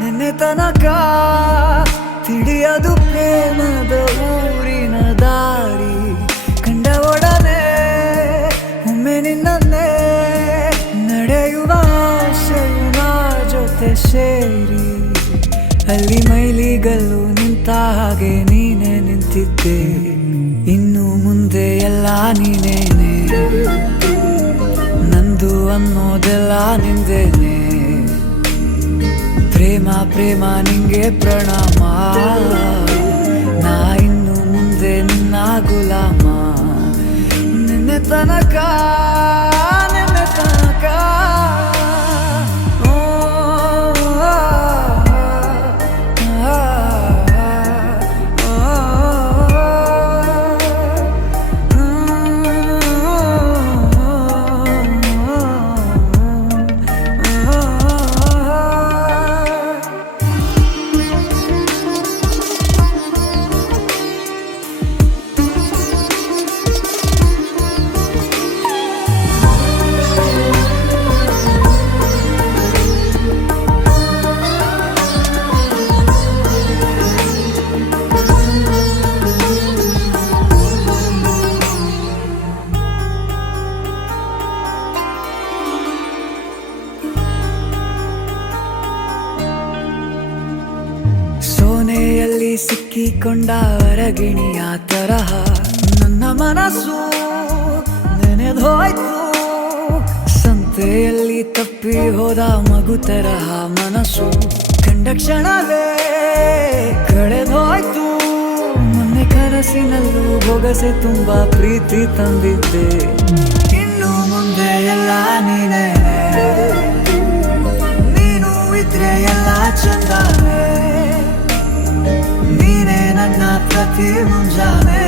ನಿನ್ನೆ ತನಕ ತಿಳಿಯದು ಪ್ರೇಮದ ಊರಿನ ದಾರಿ. ಕಂಡ ಒಡನೆ ಒಮ್ಮೆ ನಿನ್ನೇ ನಡೆಯುವ ಆಸೆಯು ನಾ ಜೊತೆ ಸೇರಿ. ಅಲ್ಲಿ ಮೈಲಿಗಲ್ಲು ನಿಂತ ಹಾಗೆ ನೀನೆ ನಿಂತಿದ್ದೆ. ಇನ್ನು ಮುಂದೆ ಎಲ್ಲ ನೀನೇನೆ, ನಂದು ಅನ್ನೋದೆಲ್ಲ ನಿಂದೇನೆ. ಪ್ರೇಮ ಪ್ರೇಮ ನಿಂಗೆ ಪ್ರಣಾಮ, ನಾ ಇನ್ನು ಮುಂದೆ ನಿನ್ನ ಗುಲಾಮ. ನಿನ್ನೆ ತನಕ ಸೋನೆಯಲ್ಲಿ ಸಿಕ್ಕಿಕೊಂಡ ಅರಗಿಣಿಯ ತರಹ ನನ್ನ ಮನಸ್ಸು ನೆನೆದೋಯ್ತು. ಸಂತೆಯಲ್ಲಿ ತಪ್ಪಿ ಹೋದ ಮಗು ತರಹ ಮನಸ್ಸು ಕಂಡ ಕ್ಷಣವೇ ಕಳೆದೋಯ್ತು. ಮೊನ್ನೆ ಕನಸಿನಲ್ಲೂ ಬೊಗಸೆ ತುಂಬಾ ಪ್ರೀತಿ ತಂದಿದ್ದೆ. ಇನ್ನು ಮುಂದೆ ಎಲ್ಲ ನೀನೇ, ನೀನು ಇದ್ರೆ ಎಲ್ಲ ಚಂದಾನೆ. ನೀನೇ ನನ್ನ ಪ್ರತಿ ಮುಂಜಾನೆ.